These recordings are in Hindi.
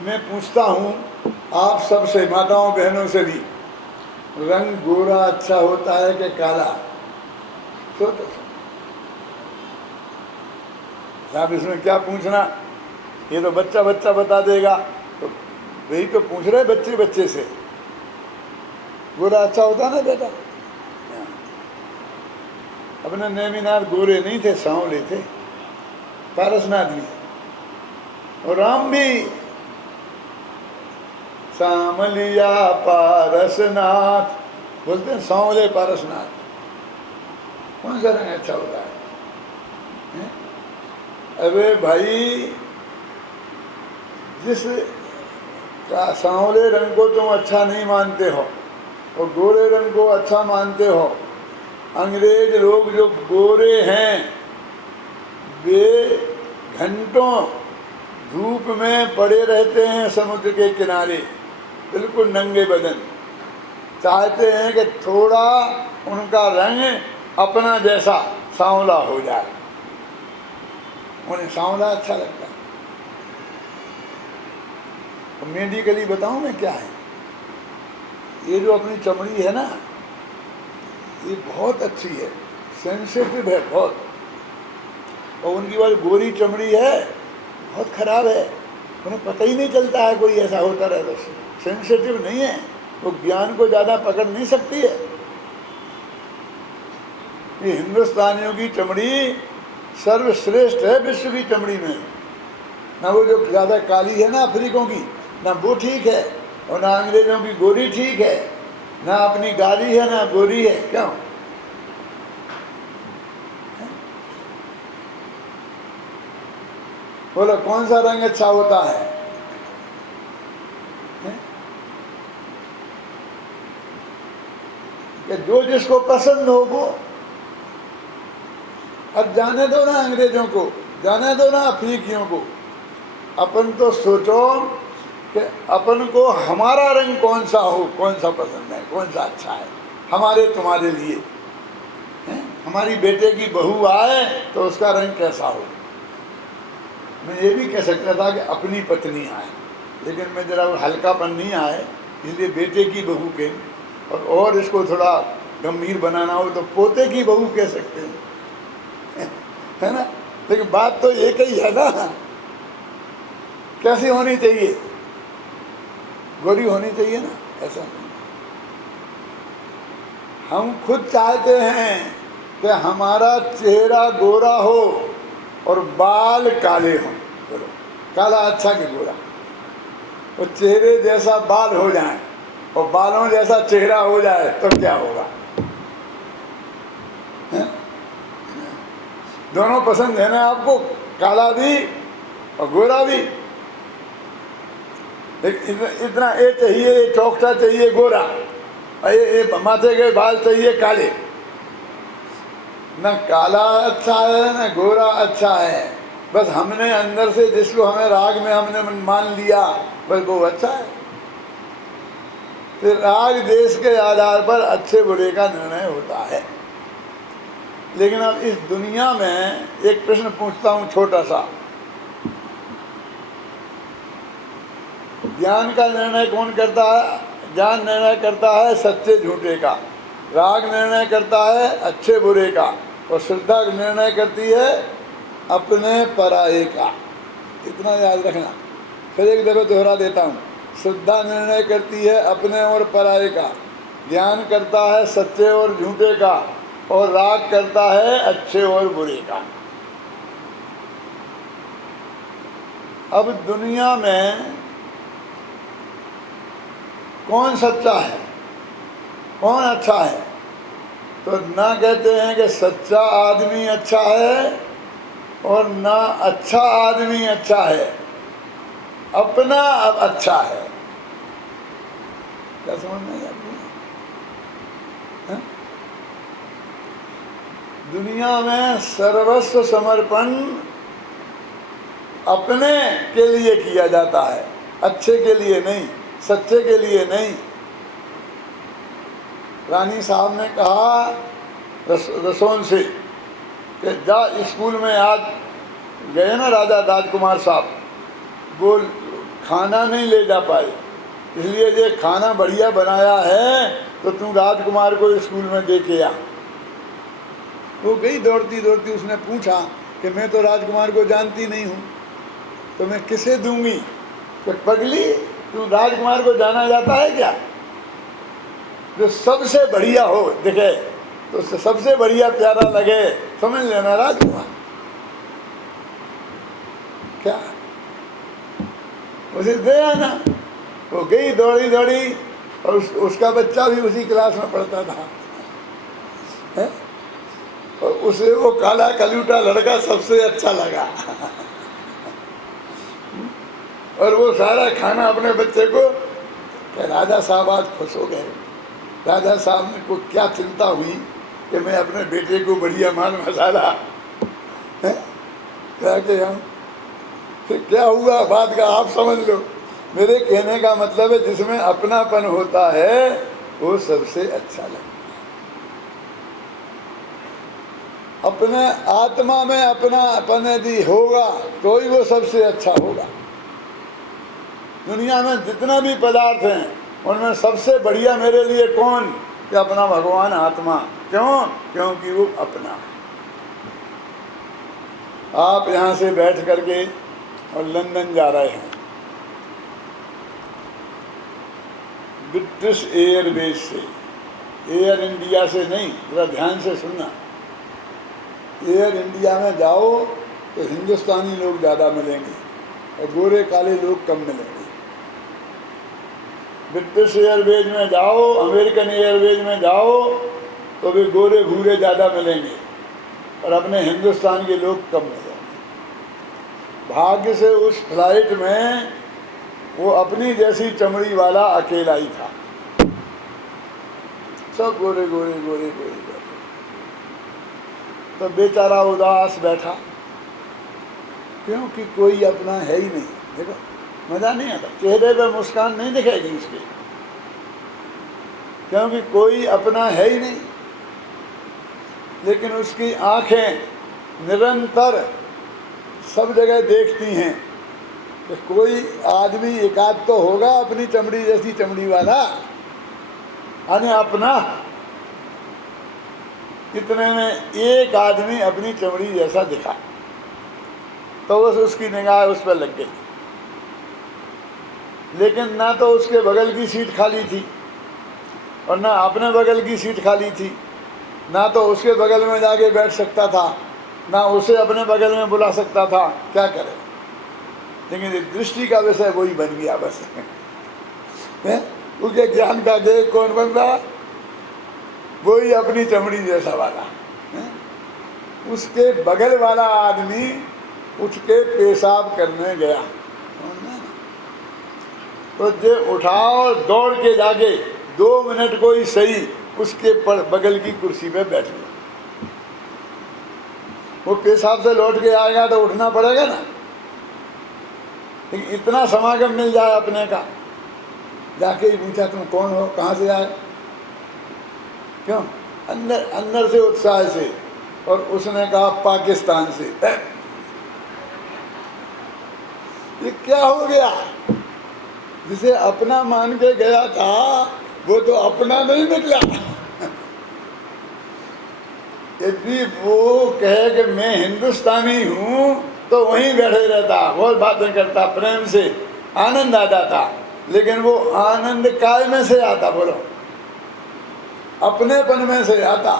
मैं पूछता हूँ आप सबसे, माताओं बहनों से भी, रंग गोरा अच्छा होता है कि काला? सोचो आप, इसमें क्या पूछना, ये तो बच्चा बच्चा बता देगा। तो वही तो पूछ रहे बच्चे बच्चे से, गोरा अच्छा होता है ना बेटा? अपने नेमिनाथ गोरे नहीं थे, सांवले थे, पारसनाथ भी, और राम भी। सामलिया पारसनाथ बोलते हैं, सांवले पारसनाथ। कौन सा रंग अच्छा होता है? अरे भाई, जिस सांवले रंग को तुम अच्छा नहीं मानते हो और गोरे रंग को अच्छा मानते हो, अंग्रेज लोग जो गोरे हैं वे घंटों धूप में पड़े रहते हैं समुद्र के किनारे, बिल्कुल नंगे बदन, चाहते हैं कि थोड़ा उनका रंग अपना जैसा सांवला हो जाए, उन्हें सांवला अच्छा लगता है। तो मेडिकली बताऊं मैं क्या है, ये जो अपनी चमड़ी है ना, ये बहुत अच्छी है, सेंसिटिव है बहुत, और उनकी वाली गोरी चमड़ी है बहुत खराब है, उन्हें पता ही नहीं चलता है कोई ऐसा होता रहता, सेंसिटिव नहीं है, वो ज्ञान को ज़्यादा पकड़ नहीं सकती है। ये हिंदुस्तानियों की चमड़ी सर्वश्रेष्ठ है विश्व की चमड़ी में, ना वो जो ज़्यादा काली है ना अफ्रीकों की, ना वो ठीक है, और ना अंग्रेजों की गोरी ठीक है, ना अपनी गाली है ना गोरी है। क्यों? बोलो कौन सा रंग अच्छा होता है? कि जो जिसको पसंद हो वो। अब जाने दो ना अंग्रेजों को, जाने दो ना अफ्रीकियों को, अपन तो सोचो कि अपन को हमारा रंग कौन सा हो, कौन सा पसंद है, कौन सा अच्छा है हमारे तुम्हारे लिए। हमारी बेटे की बहू आए तो उसका रंग कैसा हो। मैं ये भी कह सकता था कि अपनी पत्नी आए, लेकिन मैं जरा हल्कापन नहीं आए, इसलिए बेटे की बहू के, और इसको थोड़ा गंभीर बनाना हो तो पोते की बहू कह सकते हैं, है ना? लेकिन बात तो एक ही है ना, कैसी होनी चाहिए? गोरी होनी चाहिए ना, ऐसा नहीं। हम खुद चाहते हैं कि हमारा चेहरा गोरा हो और बाल काले हों। बोलो काला अच्छा कि गोरा? वो चेहरे जैसा बाल हो जाए और बालों जैसा चेहरा हो जाए तो क्या होगा? दोनों पसंद है ना आपको, काला भी और गोरा भी। इतना ये चाहिए, ये चौकसा चाहिए गोरा, और ये माथे के बाल चाहिए काले। न काला अच्छा है न गोरा अच्छा है, बस हमने अंदर से जिसको हमें राग में हमने मान लिया बस वो अच्छा है। फिर राग देश के आधार पर अच्छे बुरे का निर्णय होता है। लेकिन अब इस दुनिया में एक प्रश्न पूछता हूँ छोटा सा, ज्ञान का निर्णय कौन करता है? ज्ञान निर्णय करता है सच्चे झूठे का, राग निर्णय करता है अच्छे बुरे का, और श्रद्धा निर्णय करती है अपने पराये का। इतना याद रखना। फिर एक दफे दोहरा देता हूँ, श्रद्धा निर्णय करती है अपने और पराये का, ज्ञान करता है सच्चे और झूठे का, और राग करता है अच्छे और बुरे का। अब दुनिया में कौन सच्चा है, कौन अच्छा है? तो ना कहते हैं कि सच्चा आदमी अच्छा है और ना अच्छा आदमी अच्छा है, अपना अब अच्छा है। क्या समझ नहीं आती? दुनिया में सर्वस्व समर्पण अपने के लिए किया जाता है, अच्छे के लिए नहीं, सच्चे के लिए नहीं। रानी साहब ने कहा रसोन से कि जा स्कूल में आज गए ना राजा राजकुमार साहब, बोल खाना नहीं ले जा पाए, इसलिए ये खाना बढ़िया बनाया है तो तू राजकुमार को स्कूल में दे के आ। वो गई दौड़ती दौड़ती, उसने पूछा कि मैं तो राजकुमार को जानती नहीं हूँ, तो मैं किसे दूंगी? कि पगली, तू राजकुमार को जाना जाता है क्या? जो सबसे बढ़िया हो दिखे, तो सबसे बढ़िया प्यारा लगे, समझ लेना राजकुमार। क्या उसे दे आना। वो गई दौड़ी दौड़ी, और उसका बच्चा भी उसी क्लास में पढ़ता था, है? और उसे वो काला कलूटा लड़का सबसे अच्छा लगा। और वो सारा खाना अपने बच्चे को, राजा साहब आज खुश हो गए। राजा साहब को क्या चिंता हुई कि मैं अपने बेटे को बढ़िया माल मसाला फिर क्या हुआ बात का आप समझ लो। मेरे कहने का मतलब है जिसमें अपनापन होता है वो सबसे अच्छा लगता है। अपने आत्मा में अपनापन यदि होगा तो ही वो सबसे अच्छा होगा। दुनिया में जितना भी पदार्थ हैं उनमें सबसे बढ़िया मेरे लिए कौन? कि अपना भगवान आत्मा। क्यों? क्योंकि वो अपना। आप यहाँ से बैठ करके और लंदन जा रहे हैं, ब्रिटिश एयरवेज से, एयर इंडिया से नहीं, जरा ध्यान से सुनना। एयर इंडिया में जाओ तो हिंदुस्तानी लोग ज़्यादा मिलेंगे और गोरे काले लोग कम मिलेंगे। ब्रिटिश एयरवेज में जाओ, अमेरिकन एयरवेज में जाओ तो भी गोरे भूरे ज़्यादा मिलेंगे और अपने हिंदुस्तान के लोग कम मिलेंगे। भाग्य से उस फ्लाइट में वो अपनी जैसी चमड़ी वाला अकेला ही था, सब गोरे गोरे गोरे गोरे गोरे। तो बेचारा उदास बैठा, क्योंकि कोई अपना है ही नहीं। देखो मजा नहीं आता, चेहरे पे मुस्कान नहीं दिखेगी उसके, क्योंकि कोई अपना है ही नहीं। लेकिन उसकी आंखें निरंतर सब जगह देखती हैं कि कोई आदमी एकाध तो होगा अपनी चमड़ी जैसी चमड़ी वाला, यानी अपना। इतने में एक आदमी अपनी चमड़ी जैसा दिखा तो बस उसकी निगाह उस पर लग गई। लेकिन ना तो उसके बगल की सीट खाली थी और ना अपने बगल की सीट खाली थी, ना तो उसके बगल में जाके बैठ सकता था, ना उसे अपने बगल में बुला सकता था। क्या करे? लेकिन दृष्टि का विषय वही बन गया बस। उसके ज्ञान का गेय कौन बन रहा? वही अपनी चमड़ी जैसा वाला। उसके बगल वाला आदमी उठ के पेशाब करने गया तो जे उठाओ दौड़ के जाके 2 मिनट को ही सही उसके बगल की कुर्सी पे बैठ गया। वो पेशाब से लौट के आएगा तो उठना पड़ेगा ना। लेकिन इतना समागम मिल जाए अपने का, जाके ही पूछा तुम कौन हो, कहाँ से आए? क्यों? अंदर अंदर से उत्साह से। और उसने कहा पाकिस्तान से। ये क्या हो गया? जिसे अपना मान के गया था वो तो अपना नहीं निकला। यदि वो कहे कि मैं हिंदुस्तानी हूँ तो वहीं बैठे रहता, बहुत बातें करता, प्रेम से आनंद आ जाता। लेकिन वो आनंद काय में से आता? बोलो, अपनेपन में से आता।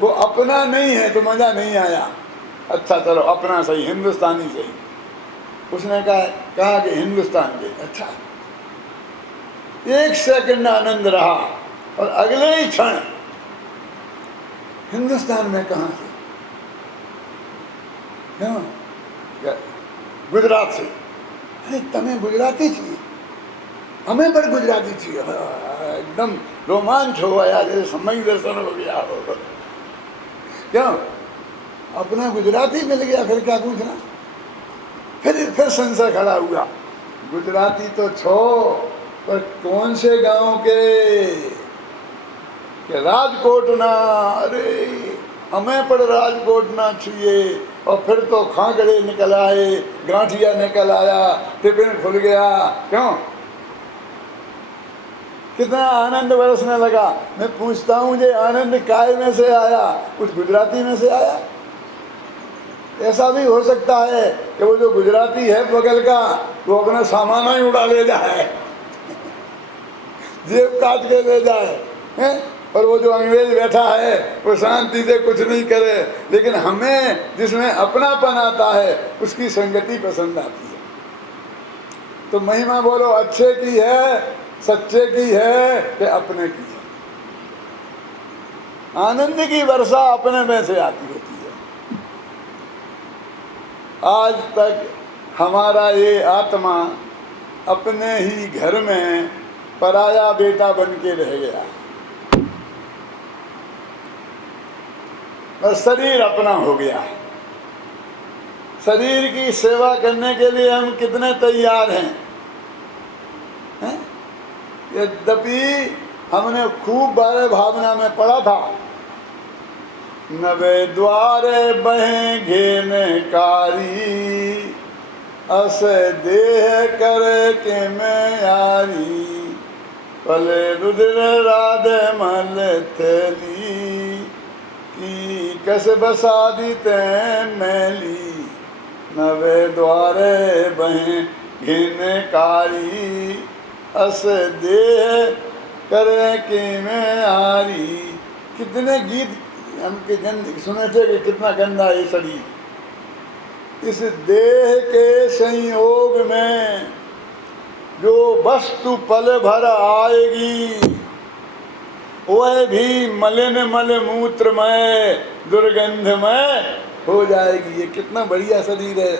वो अपना नहीं है तो मजा नहीं आया। अच्छा चलो अपना सही, हिंदुस्तानी सही। उसने कहा कि हिंदुस्तान के। अच्छा, 1 सेकंड आनंद रहा और अगले ही क्षण हिंदुस्तान में कहाँ से? क्यों? गुजरात से। अरे तमें गुजराती चाहिए, हमें पर गुजराती चाहिए। एकदम रोमांच हो गया, जैसे समय दर्शन हो गया हो। क्यों? अपना गुजराती मिल गया, फिर क्या पूछना? फिर संशय खड़ा हुआ। गुजराती तो छो, पर कौन से गांव के? राजकोट ना। अरे हमें पर राजकोट ना चाहिए, और फिर तो खांकड़े निकल आए, गांठिया निकल आया, टिफिन खुल गया। क्यों? कितना आनंद बरसने लगा। मैं पूछता हूँ ये आनंद काय में से आया? कुछ गुजराती में से आया? ऐसा भी हो सकता है कि वो जो गुजराती है बगल का, वो अपना सामान ही उड़ा ले जाए, जेब काट के ले जाए, हैं? और वो जो अंग्रेज बैठा है वो शांति से कुछ नहीं करे, लेकिन हमें जिसमें अपनापन आता है उसकी संगति पसंद आती है। तो महिमा बोलो अच्छे की है, सच्चे की है कि अपने की है। आनंद की वर्षा अपने में से आती होती है। आज तक हमारा ये आत्मा अपने ही घर में पराया बेटा बन के रह गया, और शरीर अपना हो गया। शरीर की सेवा करने के लिए हम कितने तैयार हैं? यद्यपि हमने खूब बारे भावना में पढ़ा था, नवे द्वारे बहे घेने कारी, अस देह करे के मैं यारी, पले रुद्र राधे मल थैली, की कस बसा दी तैं मैली, नवे द्वारे बहे घेने कारी, अस देह करे कि मैं आरी। कितने गीत हमके जन सुने थे कि कितना गंदा है शरीर। इस देह के संयोग में जो वस्तु पल भर आएगी वह भी मलिन मल मूत्रमय दुर्गंधमय हो जाएगी। ये कितना बढ़िया शरीर है।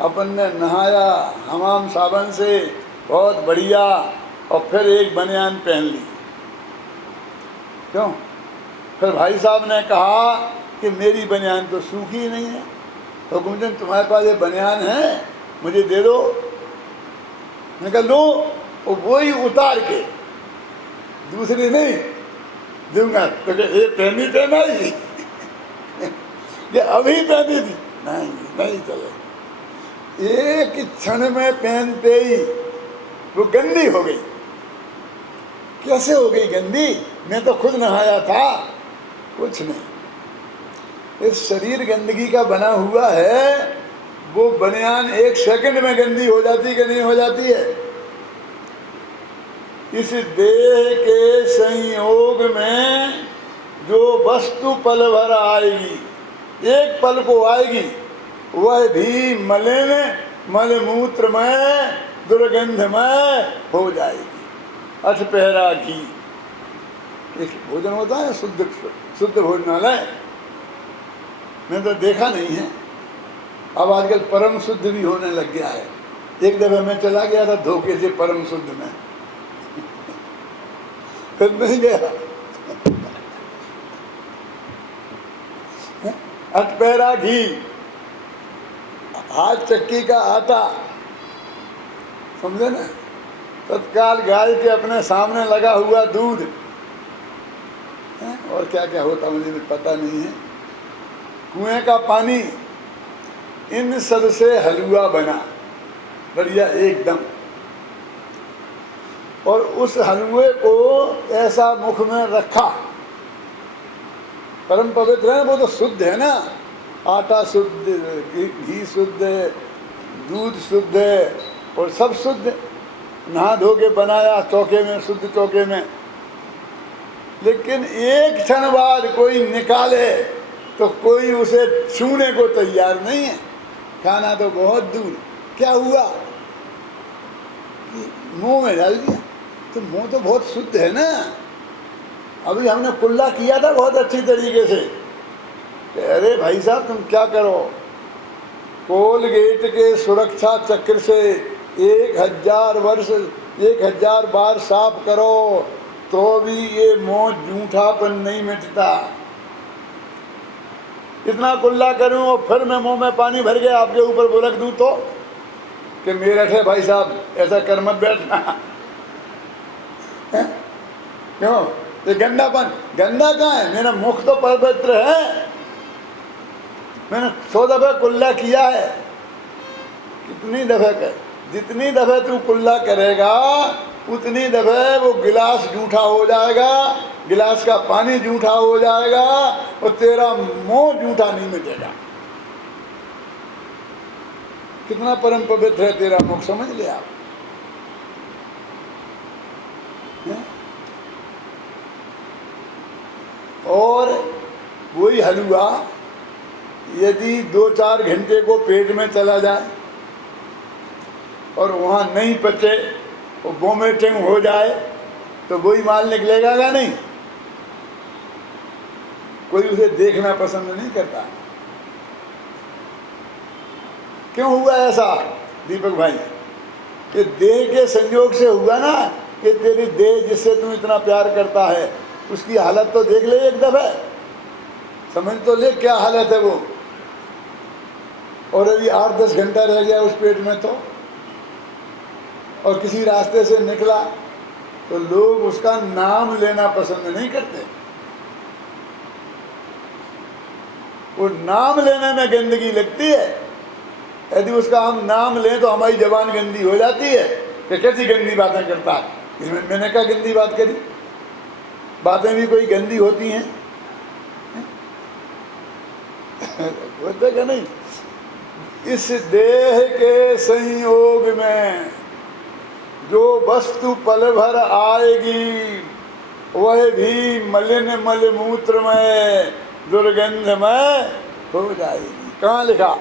अपन ने नहाया हमाम साबन से, बहुत बढ़िया, और फिर एक बनियान पहन ली। क्यों? फिर भाई साहब ने कहा कि मेरी बनियान तो सूखी नहीं है। तो हुकुमचंद तुम्हारे पास ये बनियान है, मुझे दे दो। मैं कहा लो, और वही उतार के, दूसरी नहीं दूंगा। तो ये पहनी थे नहीं ये अभी पहनी थी, नहीं चले। एक क्षण में पहनते ही वो गंदी हो गई। कैसे हो गई गंदी? मैं तो खुद नहाया था। कुछ नहीं, इस शरीर गंदगी का बना हुआ है। वो बनियान एक सेकंड में गंदी हो जाती कि नहीं हो जाती है? इस देह के संयोग में जो वस्तु पल भर आएगी, एक पल को आएगी, वह भी मलिन मलमूत्रमय दुर्गंधमय हो जाएगी। अठपहरा घी एक भोजन होता है, शुद्ध भोजनालय मैंने तो देखा नहीं है। अब आजकल परम शुद्ध भी होने लग गया है। एक दफे मैं चला गया था धोखे से परम शुद्ध में फिर नहीं गया। अठपहरा घी, हाथ चक्की का आटा, समझे ना? तत्काल गाय के अपने सामने लगा हुआ दूध, और क्या क्या होता मुझे भी पता नहीं है। कुएं का पानी, इन सब से हलवा बना बढ़िया एकदम। और उस हलवे को ऐसा मुख में रखा, परम पवित्र है। वो तो शुद्ध है ना, आटा शुद्ध, घी शुद्ध, दूध शुद्ध और सब शुद्ध, नहा धो के बनाया चौके में, शुद्ध चौके में। लेकिन एक क्षण बाद कोई निकाले तो कोई उसे छूने को तैयार नहीं है। खाना तो बहुत दूर, क्या हुआ कि मुंह में डाल दिया। तो मुंह तो बहुत शुद्ध है ना। अभी हमने कुल्ला किया था बहुत अच्छी तरीके से। अरे भाई साहब तुम क्या करो, कोलगेट के सुरक्षा चक्र से 1000 बार साफ करो तो भी ये मुंह जूठापन नहीं मिटता। इतना कुल्ला करूं और फिर मैं मुंह में पानी भर के आपके ऊपर बुरक दूं तो कि मेरे थे भाई साहब ऐसा कर मत बैठना। क्यों? ये गंदापन, गंदा कहाँ है? मेरा मुख तो पवित्र है। मैंने 100 दफ़े कुल्ला किया है। कितनी दफ़े कर, जितनी दफ़े तू कुल्ला करेगा उतनी दफ़े वो गिलास जूठा हो जाएगा, गिलास का पानी जूठा हो जाएगा और तेरा मुंह जूठा नहीं मिटेगा। कितना परम पवित्र है तेरा मुख, समझ ले आप। और वही हलवा यदि 2-4 घंटे को पेट में चला जाए और वहाँ नहीं पचे और वोमिटिंग हो जाए तो वही माल निकलेगा क्या? नहीं। कोई उसे देखना पसंद नहीं करता। क्यों हुआ ऐसा दीपक भाई? ये देह के संयोग से हुआ ना, कि तेरी देह जिससे तू इतना प्यार करता है उसकी हालत तो देख ले एक दफे, समझ तो ले क्या हालत है वो। और यदि 8-10 घंटा रह गया उस पेट में तो, और किसी रास्ते से निकला तो लोग उसका नाम लेना पसंद नहीं करते। वो नाम लेने में गंदगी लगती है। यदि उसका हम नाम लें तो हमारी जबान गंदी हो जाती है कि कैसी गंदी बातें करता है। इसमें मैंने क्या गंदी बात करी? बातें भी कोई गंदी होती हैं, होते क्या नहीं? इस देह के संयोग में जो वस्तु पल भर आएगी वह भी मलिन मलमूत्र में दुर्गंधमय हो जाएगी। कहाँ लिखा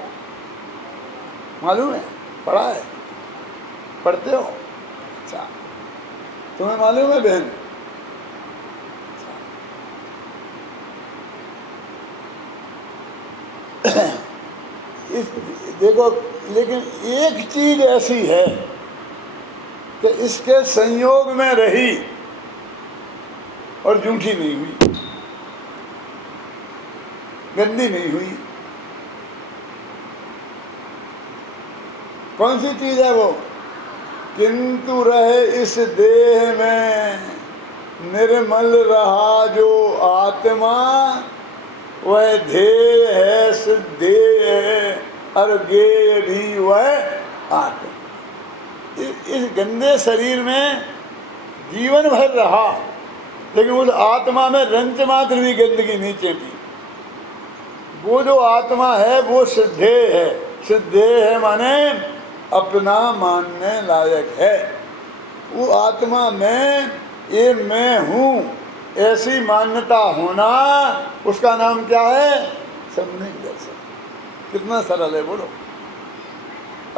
मालूम है? पढ़ा है? पढ़ते हो? अच्छा, तुम्हें मालूम है बहन? इस देखो, लेकिन एक चीज ऐसी है कि इसके संयोग में रही और जूठी नहीं हुई, गंदी नहीं हुई। कौन सी चीज है वो? किंतु रहे इस देह में निर्मल रहा जो आत्मा, वह ध्येय है सिद्धेय है और गेय भी वह आत्मा। इस गंदे शरीर में जीवन भर रहा, लेकिन उस आत्मा में रंच मात्र भी गंदगी नहीं चेपी। वो जो आत्मा है वो सिद्धेय है। सिद्धेय है माने अपना मानने लायक है। वो आत्मा में ये मैं हूँ ऐसी मान्यता होना, उसका नाम क्या है? सम्यक दर्शन। कितना सरल है बोलो।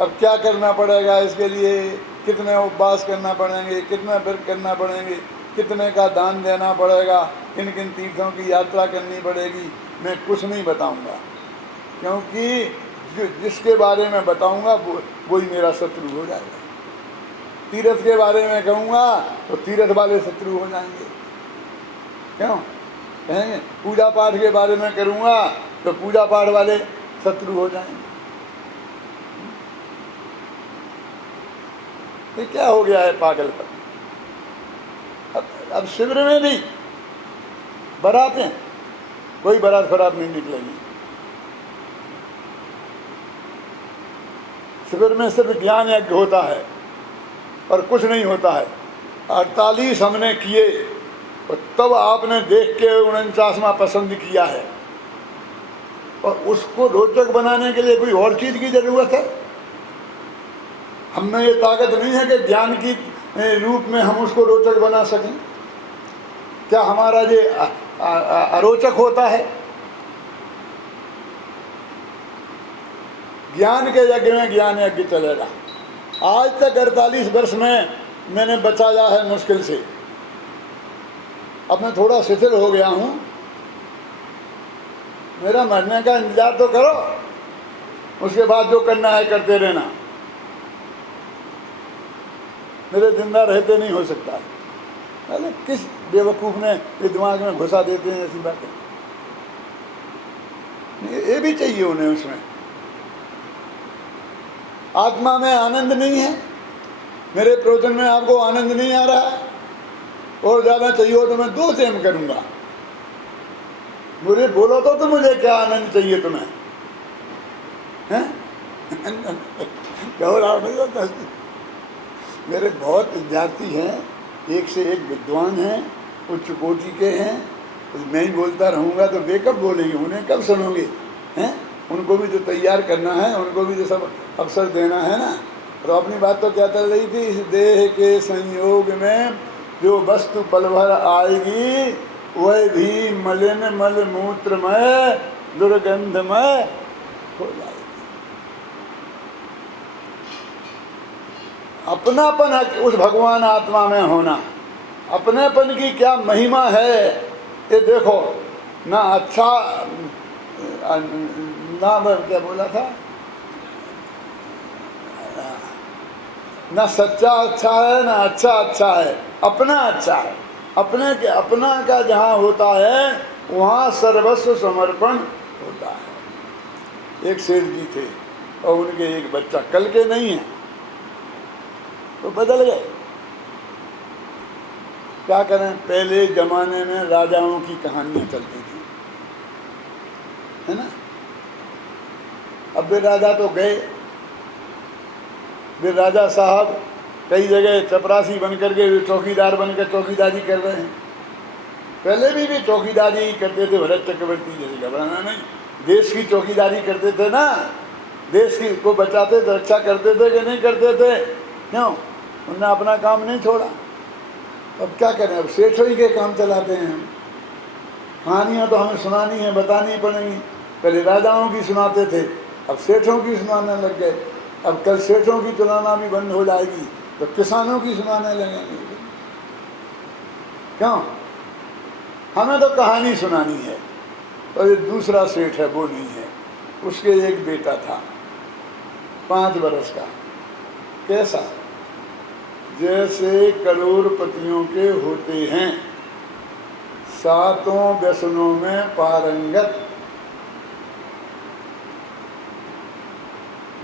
अब क्या करना पड़ेगा इसके लिए? कितने उपवास करना पड़ेंगे, कितना व्रत करना पड़ेंगे, कितने का दान देना पड़ेगा, किन किन तीर्थों की यात्रा करनी पड़ेगी, मैं कुछ नहीं बताऊंगा, क्योंकि जिसके बारे में बताऊंगा वही मेरा शत्रु हो जाएगा। तीर्थ के बारे में कहूँगा तो तीर्थ वाले शत्रु हो जाएंगे। क्यों कहेंगे? पूजा पाठ के बारे में करूँगा तो पूजा पाठ वाले शत्रु हो जाएंगे। ये क्या हो गया है पागलपन? अब शिविर में भी बारातें, कोई बारात खराब नहीं निकलेगी। शिविर में सिर्फ ज्ञान यज्ञ होता है और कुछ नहीं होता है। 48 हमने किए और तब आपने देख के 49वां पसंद किया है, और उसको रोचक बनाने के लिए कोई और चीज़ की जरूरत है। हमें ये ताकत नहीं है कि ज्ञान की रूप में हम उसको रोचक बना सकें। क्या हमारा ये अरोचक होता है? ज्ञान के यज्ञ में ज्ञान यज्ञ चलेगा। आज तक 48 वर्ष में मैंने बचाया है मुश्किल से। अब मैं थोड़ा शिथिल हो गया हूँ, मेरा मरने का इंतजार तो करो, उसके बाद जो करना है करते रहना। मेरे जिंदा रहते नहीं हो सकता। अरे किस बेवकूफ़ ने ये दिमाग में घुसा देते हैं ऐसी बातें। ये भी चाहिए उन्हें। उसमें आत्मा में आनंद नहीं है। मेरे प्रवचन में आपको आनंद नहीं आ रहा है, और ज़्यादा चाहिए तो मैं 2 सेम करूँगा। मुझे बोलो तो मुझे क्या आनंद चाहिए तुम्हें? हैं? घबराहट नहीं होता। मेरे बहुत विद्यार्थी हैं, एक से एक विद्वान हैं, उच्च कोटि के हैं, मैं ही बोलता रहूँगा तो वे कब बोलेंगे, उन्हें कब सुनोगे? हैं? उनको भी तो तैयार करना है, उनको भी तो सब अवसर देना है ना। तो अपनी बात तो क्या चल रही थी, इस देह के संयोग में जो वस्तु पल भर आएगी वह भी मलिन मल मूत्रमय दुर्गंधमय हो जाएगी। अपनापन उस भगवान आत्मा में होना, अपनेपन की क्या महिमा है ये देखो ना। अच्छा ना क्या बोला था, ना सच्चा अच्छा है ना अच्छा अच्छा है, अपना अच्छा है। अपने के अपना का जहाँ होता है वहाँ सर्वस्व समर्पण होता है। एक सेठ जी थे और उनके एक बच्चा, कल के नहीं है तो बदल गए। क्या करें, पहले जमाने में राजाओं की कहानियां चलती थी, है ना। अब वे राजा तो गए, वे राजा साहब कई जगह चपरासी बन करके चौकीदार बनकर चौकीदारी कर रहे हैं। पहले भी वे चौकीदारी ही करते थे, भरत चक्रवर्ती जैसे, घबराना नहीं। देश की चौकीदारी करते थे ना, देश की को बचाते थे, रक्षा करते थे कि नहीं करते थे? क्यों? उन्होंने अपना काम नहीं छोड़ा। अब क्या करें, अब सेठों ही के काम चलाते हैं हम। कहानियाँ तो हमें सुनानी है, बतानी पड़ेंगी। पहले राजाओं की सुनाते थे, अब सेठों की सुनाने लग गए। अब कल सेठों की सुनाना भी बंद हो जाएगी तो किसानों की सुनाने लगेंगे। क्यों? हमें तो कहानी सुनानी है। और ये दूसरा सेठ है वो नहीं है, उसके एक बेटा था 5 बरस का। कैसा? जैसे करोड़पतियों के होते हैं, 7 व्यसनों में पारंगत।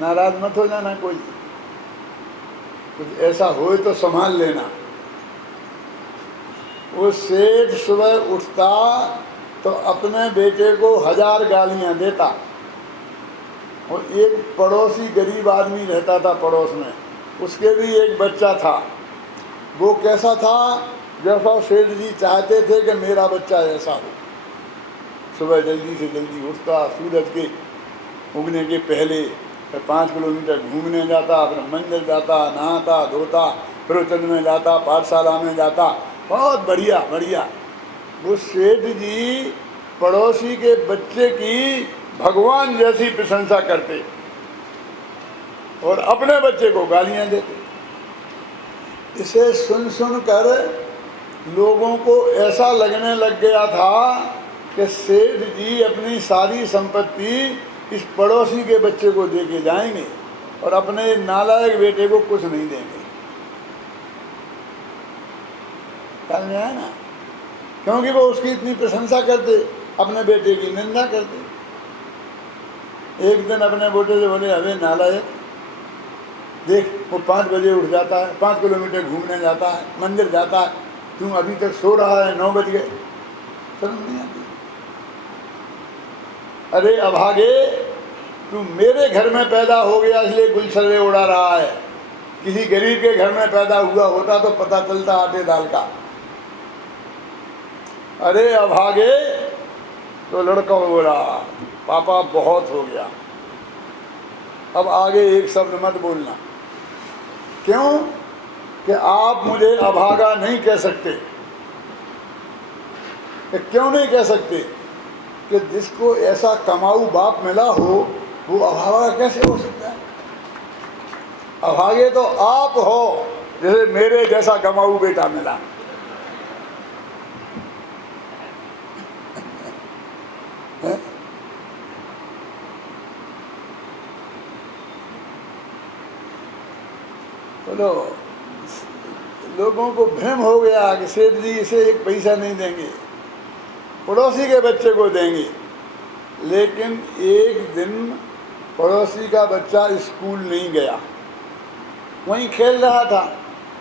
नाराज मत हो जाना, कोई कुछ ऐसा हो तो संभाल लेना। वो सेठ सुबह उठता तो अपने बेटे को 1000 गालियां देता। और एक पड़ोसी गरीब आदमी रहता था पड़ोस में, उसके भी एक बच्चा था। वो कैसा था? जैसा सेठ जी चाहते थे कि मेरा बच्चा ऐसा हो। सुबह जल्दी से जल्दी उठता, सूरज के उगने के पहले 5 किलोमीटर घूमने जाता, अपने मंदिर जाता, नहाता धोता, प्रवचन में जाता, पाठशाला में जाता। बहुत बढ़िया बढ़िया। वो सेठ जी पड़ोसी के बच्चे की भगवान जैसी प्रशंसा करते और अपने बच्चे को गालियां देते। इसे सुन सुन कर लोगों को ऐसा लगने लग गया था कि सेठ जी अपनी सारी संपत्ति इस पड़ोसी के बच्चे को दे के जाएंगे और अपने नालायक बेटे को कुछ नहीं देंगे। समझ में आया ना? क्योंकि वो उसकी इतनी प्रशंसा करते, अपने बेटे की निंदा करते। एक दिन अपने बेटे से बोले, अबे नालायक, देख वो 5 बजे उठ जाता है, 5 किलोमीटर घूमने जाता है, मंदिर जाता है, तू अभी तक सो रहा है, 9 बज गए। शर्म नहीं आती? अरे अभागे, तू मेरे घर में पैदा हो गया इसलिए गुलछर्रे उड़ा रहा है। किसी गरीब के घर में पैदा हुआ होता तो पता चलता आटे दाल का। अरे अभागे, तो लड़का बोला, पापा बहुत हो गया, अब आगे एक शब्द मत बोलना। क्यों? कि आप मुझे अभागा नहीं कह सकते। कि क्यों नहीं कह सकते? कि जिसको ऐसा कमाऊ बाप मिला हो वो अभागा कैसे हो सकता है? अभागे तो आप हो, जैसे मेरे जैसा कमाऊ बेटा मिला। बोलो, लोगों को भ्रम हो गया कि सेठ जी इसे एक पैसा नहीं देंगे, पड़ोसी के बच्चे को देंगे। लेकिन एक दिन पड़ोसी का बच्चा स्कूल नहीं गया, वहीं खेल रहा था।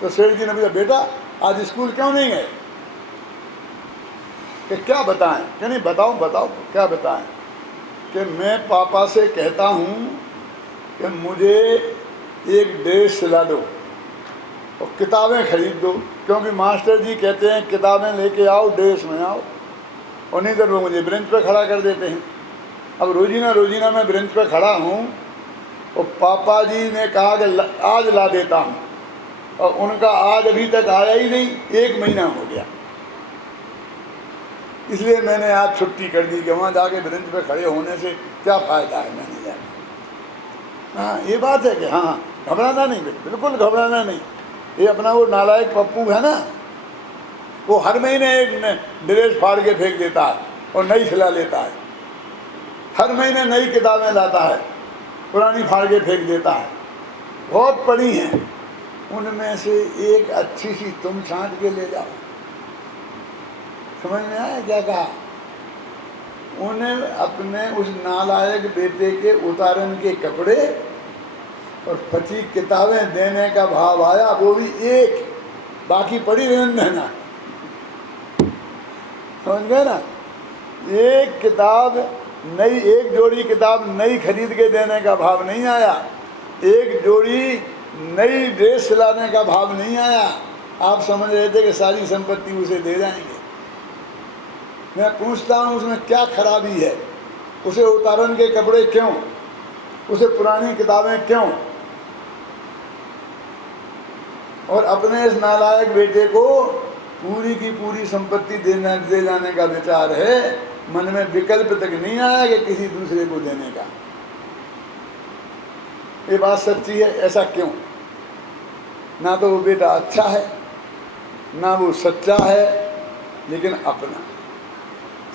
तो सेठ जी ने पूछा, बेटा आज स्कूल क्यों नहीं गए? कि क्या बताएं? कि नहीं बताओ बताओ क्या बताएं? कि मैं पापा से कहता हूँ कि मुझे एक ड्रेस सिला दो और किताबें खरीद दो, क्योंकि मास्टर जी कहते हैं किताबें लेके आओ, ड्रेस में आओ, और नहीं तो वो मुझे ब्रेंच पर खड़ा कर देते हैं। अब रोजीना मैं ब्रेंच पर खड़ा हूँ और पापा जी ने कहा कि आज ला देता हूँ, और उनका आज अभी तक आया ही नहीं, 1 महीना हो गया। इसलिए मैंने आज छुट्टी कर दी कि वहाँ जाके ब्रेंच पे खड़े होने से क्या फ़ायदा है, मैं नहीं जाना। हाँ, ये बात है कि हाँ, घबराना नहीं बेटे, बिल्कुल घबराना नहीं। ये अपना वो नालायक पप्पू है ना, वो हर महीने एक ड्रेस फाड़ के फेंक देता है और नई सिला लेता है, हर महीने नई किताबें लाता है, पुरानी फाड़ के फेंक देता है। बहुत पढ़ी हैं, उनमें से एक अच्छी सी तुम छांट के ले जाओ। समझ में आया क्या कहा? उन्हें अपने उस नालायक बेटे के उतारन के कपड़े और फटी किताबें देने का भाव आया, वो भी एक, बाकी पड़ी रहने देना। समझ गए ना? एक किताब नई, एक जोड़ी किताब नई खरीद के देने का भाव नहीं आया, एक जोड़ी नई ड्रेस सिलाने का भाव नहीं आया। आप समझ रहे थे कि सारी संपत्ति उसे दे जाएंगे। मैं पूछता हूँ उसमें क्या खराबी है? उसे उतारन के कपड़े क्यों? उसे पुरानी किताबें क्यों? और अपने इस नालायक बेटे को पूरी की पूरी संपत्ति दे जाने का विचार है, मन में विकल्प तक नहीं आया कि किसी दूसरे को देने का। ये बात सच्ची है। ऐसा क्यों? ना तो वो बेटा अच्छा है, ना वो सच्चा है, लेकिन अपना।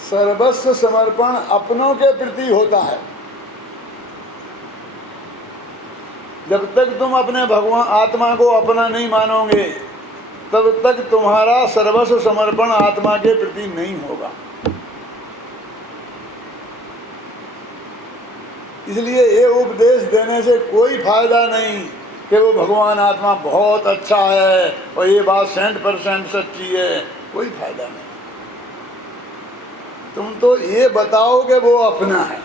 सर्वस्व समर्पण अपनों के प्रति होता है। जब तक तुम अपने भगवान आत्मा को अपना नहीं मानोगे, तब तक तुम्हारा सर्वस्व समर्पण आत्मा के प्रति नहीं होगा। इसलिए ये उपदेश देने से कोई फायदा नहीं कि वो भगवान आत्मा बहुत अच्छा है और ये बात 100% सच्ची है, कोई फायदा नहीं। तुम तो ये बताओ कि वो अपना है,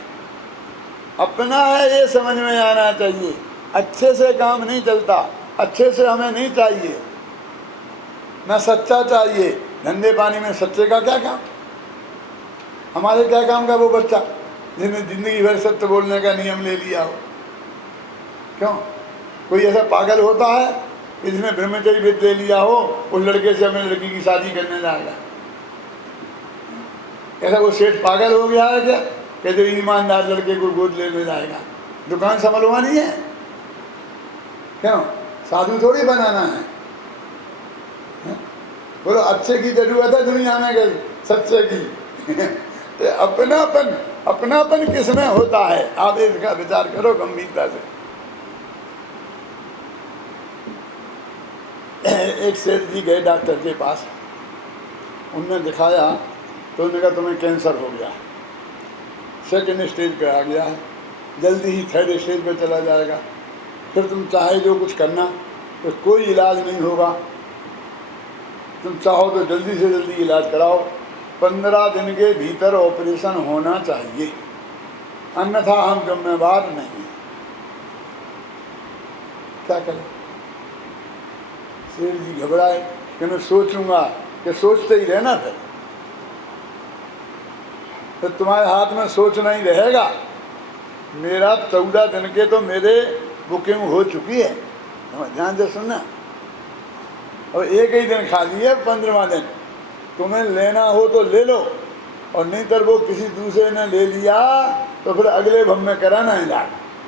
अपना है, ये समझ में आना चाहिए। अच्छे से काम नहीं चलता, अच्छे से हमें नहीं चाहिए, ना सच्चा चाहिए। धंधे पानी में सच्चे का क्या काम? हमारे क्या काम का वो बच्चा जिसने जिंदगी भर सत्य बोलने का नियम ले लिया हो? क्यों? कोई ऐसा पागल होता है कि जिसने ब्रह्मचर्य व्रत ले लिया हो, उस लड़के से अपने लड़की की शादी करने जाएगा? ऐसा वो सेठ पागल हो गया है क्या कि जो ईमानदार लड़के को गोद लेने जाएगा? दुकान संभलवानी है? क्यों? साधु थोड़ी बनाना है। बोलो अच्छे की जरूरत है दुनिया में कि सच्चे की? अपनापन, अपनापन किसमें होता है? आप इसका विचार करो गंभीरता से। एक सेठ जी गए डॉक्टर के पास, उनने दिखाया तो उन्होंने कहा तुम्हें कैंसर हो गया, 2nd स्टेज पे आ गया है, जल्दी ही 3rd स्टेज पे चला जाएगा। फिर तुम चाहे जो कुछ करना तो कोई इलाज नहीं होगा। तुम चाहो तो जल्दी से जल्दी इलाज कराओ, 15 दिन के भीतर ऑपरेशन होना चाहिए, अन्यथा हम जिम्मेवार नहीं हैं। क्या करें? शेर जी घबराए कि मैं सोचूंगा, कि सोचते ही रहना फिर तुम्हारे हाथ में सोचना ही रहेगा। मेरा 14 दिन के तो मेरे बुकिंग हो चुकी है, ध्यान से सुनना, और एक ही दिन खाली है 15वां दिन। तुम्हें लेना हो तो ले लो, और नहीं तो वो किसी दूसरे ने ले लिया तो फिर अगले भव में कराना इलाज।